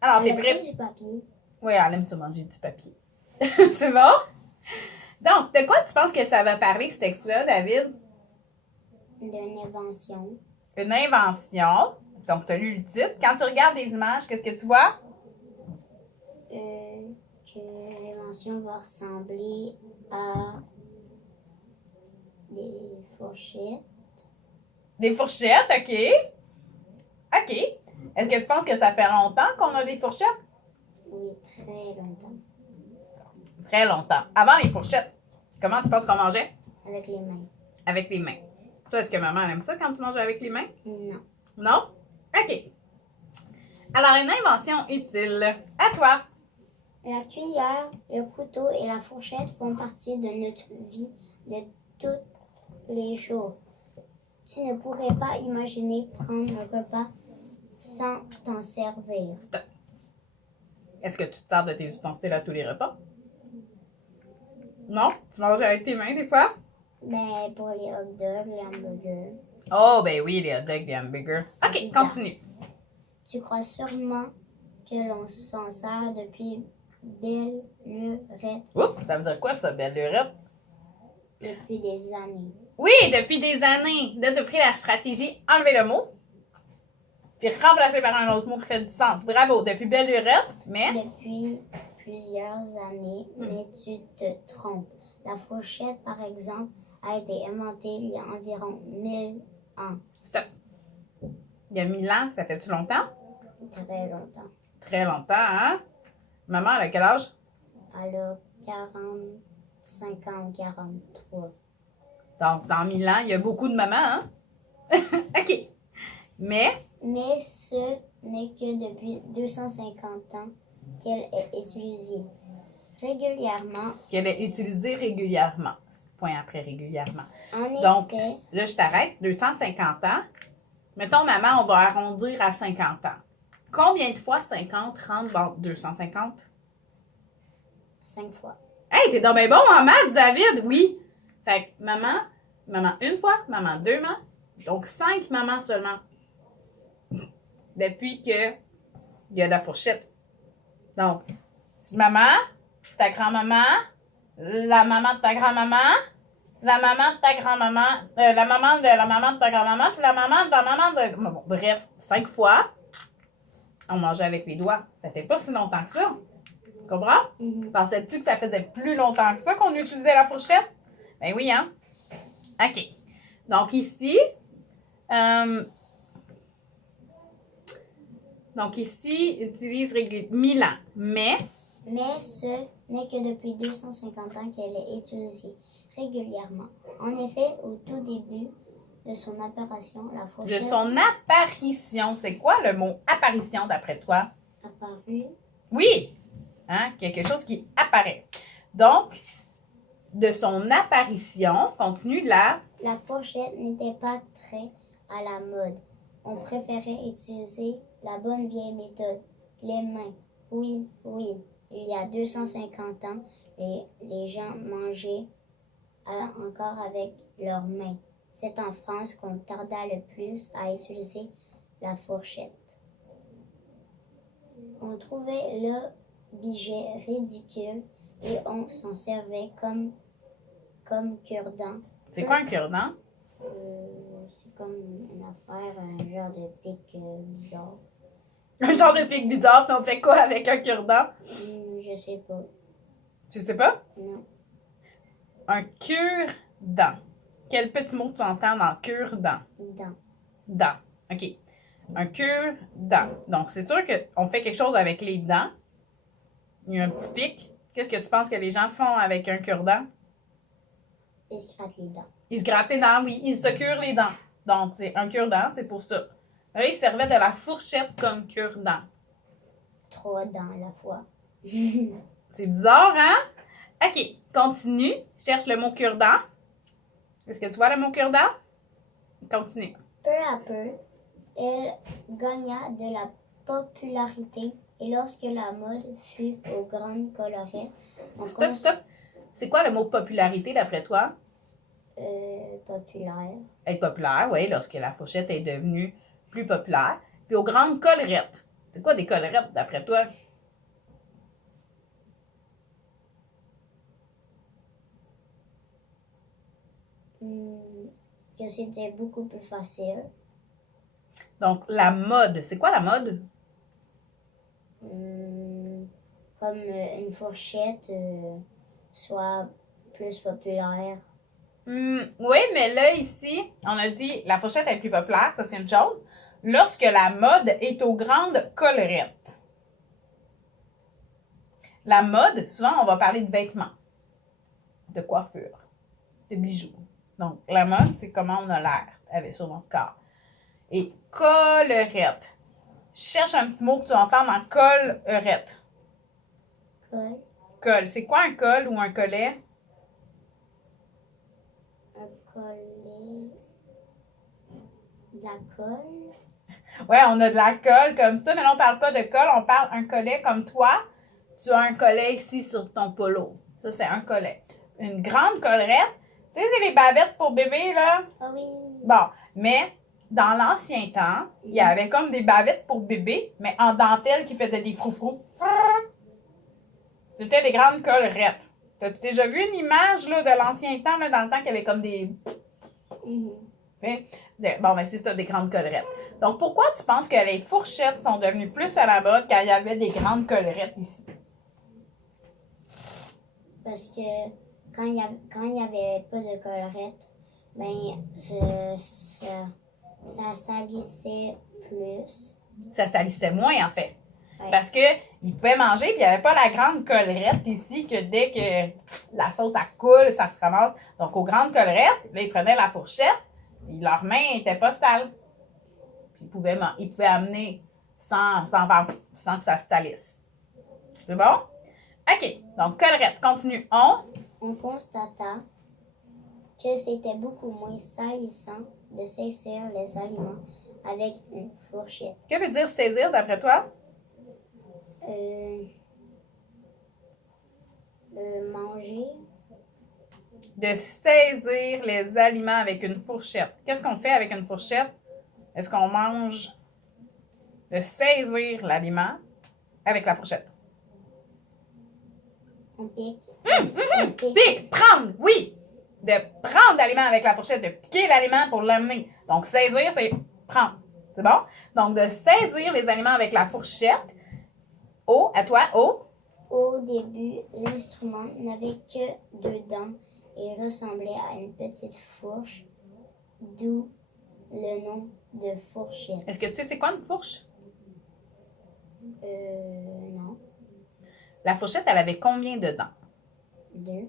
Alors, t'es Elle a prêt? pris du papier. Oui, elle aime ça manger du papier. C'est bon? Donc, de quoi tu penses que ça va parler, ce texte-là, David? D'une invention. Une invention. Donc, tu as lu le titre. Quand tu regardes des images, qu'est-ce que tu vois? Que l'invention va ressembler à des fourchettes. Des fourchettes, OK. OK. Est-ce que tu penses que ça fait longtemps qu'on a des fourchettes? Oui, très longtemps. Très longtemps. Avant les fourchettes, comment tu penses qu'on mangeait? Avec les mains. Avec les mains. Toi, est-ce que maman elle aime ça quand tu manges avec les mains? Non. Non? OK. Alors, une invention utile. À toi. La cuillère, le couteau et la fourchette font partie de notre vie de tous les jours. Tu ne pourrais pas imaginer prendre un repas sans t'en servir. Stop. Est-ce que tu te sers de tes ustensiles à tous les repas? Non? Tu manges avec tes mains des fois? Ben, pour les hot dogs, les hamburgers. Oh, ben oui, les hot dogs, les hamburgers. OK, continue. Tu crois sûrement que l'on s'en sert depuis belle lurette. Oups, ça veut dire quoi ça, belle lurette? Depuis des années. Oui, depuis des années. Là, tu as pris la stratégie enlever le mot, puis remplacer par un autre mot qui fait du sens. Bravo, depuis belle lurette, mais... Depuis plusieurs années, mais tu te trompes. La fourchette, par exemple, a été inventée il y a environ 1000 ans. Stop. Il y a 1000 ans, ça fait-tu longtemps? Très longtemps. Très longtemps, hein? Maman, elle a quel âge? Elle a 45 ans, 43. Donc, dans 1000 ans, il y a beaucoup de mamans, hein? OK. Mais, Mais ce n'est que depuis 250 ans qu'elle est utilisée régulièrement. qu'elle est utilisée régulièrement. Point après régulièrement. En Donc, effet, là, je t'arrête. 250 ans. Mettons, maman, on va arrondir à 50 ans. Combien de fois 50 rentre dans 250? 5 fois. Hey, t'es donc bien bon en maths, David! Oui. Fait que maman une fois, maman deux mamans. Donc, 5 mamans seulement. Depuis que il y a la fourchette. Donc, maman, ta grand-maman, la maman de ta grand-maman, la maman de ta grand-maman, la maman de la maman de ta grand-maman, puis la maman de ta maman de... Bon, bref, 5 fois, on mangeait avec les doigts. Ça fait pas si longtemps que ça. Tu comprends? Pensais-tu que ça faisait plus longtemps que ça qu'on utilisait la fourchette? Ben oui, hein? OK. Donc ici, utilise 1000 ans. Mais Ce n'est que depuis 250 ans qu'elle est utilisée régulièrement. En effet, au tout début de son apparition, la de fourchette son apparition, c'est quoi le mot apparition d'après toi? apparut. Oui! Hein? Quelque chose qui apparaît. Donc, de son apparition, continue là. La fourchette n'était pas très à la mode. On préférait utiliser la bonne vieille méthode, les mains. Oui, il y a 250 ans, les gens mangeaient encore avec leurs mains. C'est en France qu'on tarda le plus à utiliser la fourchette. On trouvait l'objet ridicule et on s'en servait comme cure-dent. C'est quoi un cure-dent? C'est comme une affaire, un genre de pic bizarre. Un genre de pic bizarre, puis on fait quoi avec un cure-dent? Je sais pas. Tu sais pas? Non. Un cure-dent. Quel petit mot tu entends dans cure-dent? Dent. Dent. OK. Un cure-dent. Donc, c'est sûr qu'on fait quelque chose avec les dents. Il y a un petit pic. Qu'est-ce que tu penses que les gens font avec un cure-dent? Ils se grattent les dents. Ils se grattent les dents, oui. Ils se curent les dents. Donc, c'est un cure-dent, c'est pour ça. Là, ils servaient de la fourchette comme cure-dent. 3 dents à la fois. C'est bizarre, hein? OK, continue. Cherche le mot cure-dent. Est-ce que tu vois le mot cure-dent? Continue. Peu à peu, elle gagna de la popularité et lorsque la mode fut aux grandes colorettes, on Stop. C'est quoi le mot popularité d'après toi? Populaire. Être populaire, oui, lorsque la fourchette est devenue plus populaire. Puis aux grandes collerettes. C'est quoi des collerettes, d'après toi? Que c'était beaucoup plus facile. Donc, la mode. C'est quoi la mode? Comme une fourchette soit plus populaire. Oui, mais là, ici, on a dit la fourchette est plus populaire, ça c'est une chose. Lorsque la mode est aux grandes collerettes. La mode, souvent, on va parler de vêtements, de coiffure, de bijoux. Donc, la mode, c'est comment on a l'air avec sur notre corps. Et collerette. Cherche un petit mot que tu vas entendre dans collerette. Colle. Col. C'est quoi un col ou un collet? Un collet. De la colle. Ouais, on a de la colle comme ça, mais là, on parle pas de colle, on parle un collet comme toi. Tu as un collet ici sur ton polo. Ça, c'est un collet. Une grande collerette, tu sais, c'est les bavettes pour bébé, là. Ah oui. Bon, mais dans l'ancien temps, il y avait comme des bavettes pour bébé, mais en dentelle qui faisaient des froufrous. C'était des grandes collerettes. T'as déjà vu une image là, de l'ancien temps, là, dans le temps qu'il y avait comme des... Bon, ben c'est ça, des grandes collerettes. Donc, pourquoi tu penses que les fourchettes sont devenues plus à la mode quand il y avait des grandes collerettes ici? Parce que quand il y avait pas de collerette, ben ça salissait plus. Ça salissait moins, en fait. Ouais. Parce qu'ils pouvaient manger, puis il n'y avait pas la grande collerette ici que dès que la sauce, ça coule, ça se ramasse. Donc, aux grandes collerettes, là, ils prenaient la fourchette, et leurs mains n'étaient pas sales. Puis ils pouvaient amener sans que ça se salisse. C'est bon? OK. Donc, collerette, continue. On constata que c'était beaucoup moins salissant de saisir les aliments avec une fourchette. Que veut dire saisir, d'après toi? Manger. De saisir les aliments avec une fourchette. Qu'est-ce qu'on fait avec une fourchette? Est-ce qu'on mange? De saisir l'aliment avec la fourchette. On pique. Pique, prendre, oui! De prendre l'aliment avec la fourchette, de piquer l'aliment pour l'amener. Donc, saisir, c'est prendre. C'est bon? Donc, de saisir les aliments avec la fourchette. À toi, Au début, l'instrument n'avait que 2 dents et ressemblait à une petite fourche, d'où le nom de fourchette. Est-ce que tu sais c'est quoi une fourche? Non. La fourchette, elle avait combien de dents? 2.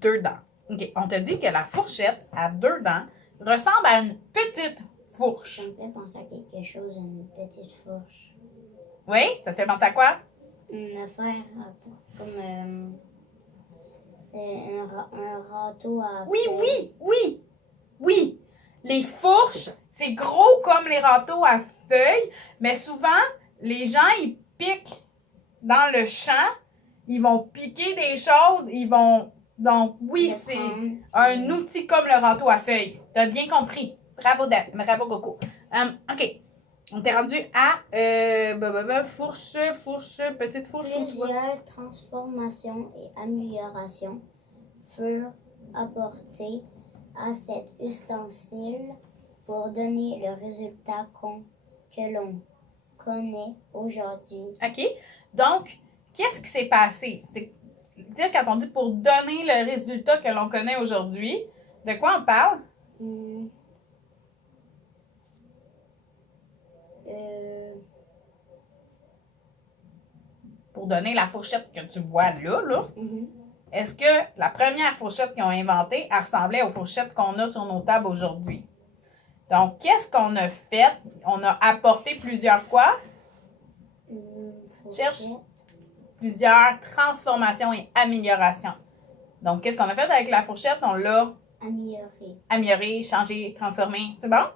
2 dents. OK. On te dit que la fourchette à 2 dents ressemble à une petite fourche. Ça me fait penser à quelque chose, une petite fourche. Oui? Ça te fait penser à quoi? Une affaire comme un râteau à Oui. Les fourches, c'est gros comme les râteaux à feuilles, mais souvent, les gens, ils piquent dans le champ, ils vont piquer des choses, ils vont... Donc, oui, c'est un outil comme le râteau à feuilles. T'as bien compris. Bravo, bravo, Coco. OK. On t'est rendu à fourche, petite fourche. Plusieurs transformations et améliorations furent apportées à cet ustensile pour donner le résultat que l'on connaît aujourd'hui. OK. Donc, qu'est-ce qui s'est passé? C'est-à-dire, quand on dit pour donner le résultat que l'on connaît aujourd'hui, de quoi on parle? Pour donner la fourchette que tu vois là, est-ce que la première fourchette qu'ils ont inventée, elle ressemblait aux fourchettes qu'on a sur nos tables aujourd'hui? Donc, qu'est-ce qu'on a fait? On a apporté plusieurs quoi? Cherche. Plusieurs transformations et améliorations. Donc, qu'est-ce qu'on a fait avec la fourchette? On l'a amélioré, changé, transformé. C'est bon?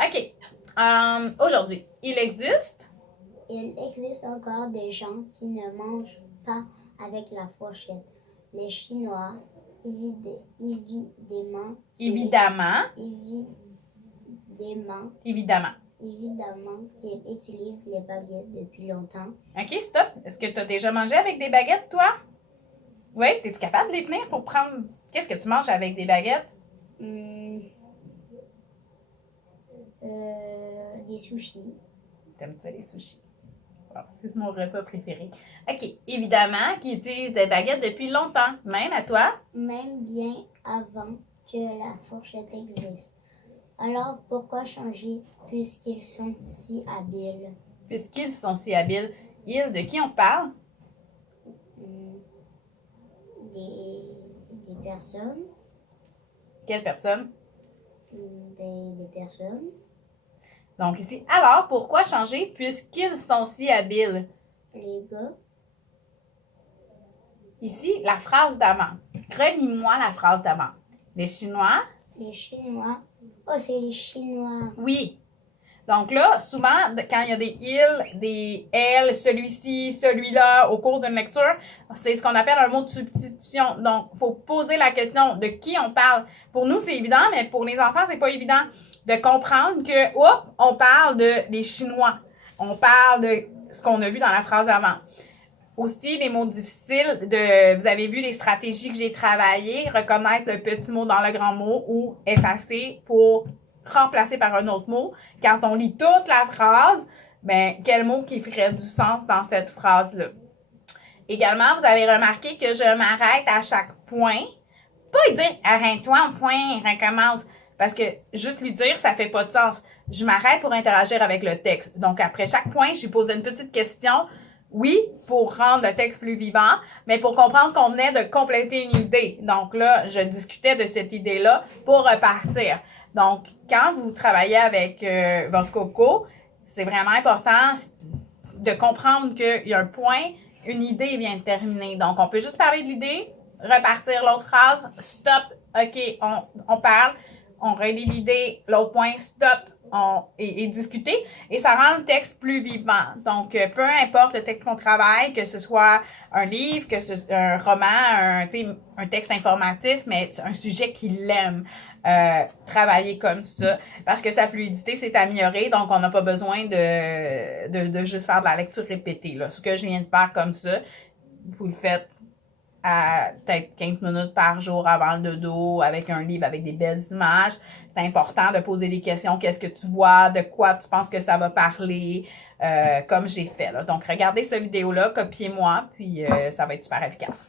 OK. Aujourd'hui, il existe encore des gens qui ne mangent pas avec la fourchette. Les Chinois, évidemment, évidemment qu'il utilise les baguettes depuis longtemps. OK, stop. Est-ce que tu as déjà mangé avec des baguettes, toi? Oui, es-tu capable de les tenir pour prendre... Qu'est-ce que tu manges avec des baguettes? Des sushis. T'aimes-tu les sushis? Alors, c'est mon repas préféré. OK, évidemment, qu'il utilise des baguettes depuis longtemps. Même à toi? Même bien avant que la fourchette existe. Alors, pourquoi changer puisqu'ils sont si habiles? Puisqu'ils sont si habiles. Ils, de qui on parle? Des personnes. Quelle personne? Des personnes. Donc ici, alors, pourquoi changer puisqu'ils sont si habiles? Les gars. Ici, la phrase d'avant. Relis-moi la phrase d'avant. Les Chinois? Les Chinois. Oh, c'est les Chinois. Oui. Donc là, souvent, quand il y a des ils, des elles, celui-ci, celui-là, au cours d'une lecture, c'est ce qu'on appelle un mot de substitution. Donc, il faut poser la question de qui on parle. Pour nous, c'est évident, mais pour les enfants, c'est pas évident de comprendre que, on parle des Chinois. On parle de ce qu'on a vu dans la phrase avant. Aussi, les mots difficiles, vous avez vu les stratégies que j'ai travaillées, reconnaître le petit mot dans le grand mot ou effacer pour remplacer par un autre mot. Quand on lit toute la phrase, quel mot qui ferait du sens dans cette phrase-là? Également, vous avez remarqué que je m'arrête à chaque point. Pas lui dire « arrête-toi au point, recommence ». Parce que juste lui dire, ça fait pas de sens. Je m'arrête pour interagir avec le texte. Donc, après chaque point, je lui pose une petite question. Oui, pour rendre le texte plus vivant, mais pour comprendre qu'on venait de compléter une idée. Donc là, je discutais de cette idée-là pour repartir. Donc, quand vous travaillez avec votre coco, c'est vraiment important de comprendre qu'il y a un point, une idée vient de terminer. Donc, on peut juste parler de l'idée, repartir l'autre phrase, stop, OK, on parle, on relie l'idée, l'autre point, stop, et discuter. Et ça rend le texte plus vivant. Donc, peu importe le texte qu'on travaille, que ce soit un livre, que ce soit un roman, un texte informatif, mais un sujet qu'il aime. Travailler comme ça. Parce que sa fluidité s'est améliorée, donc on n'a pas besoin de juste faire de la lecture répétée. Là. Ce que je viens de faire comme ça, vous le faites à peut-être 15 minutes par jour avant le dodo, avec un livre, avec des belles images. C'est important de poser des questions. Qu'est-ce que tu vois? De quoi tu penses que ça va parler? Comme j'ai fait. Là. Donc, regardez cette vidéo-là, copiez-moi, puis ça va être super efficace.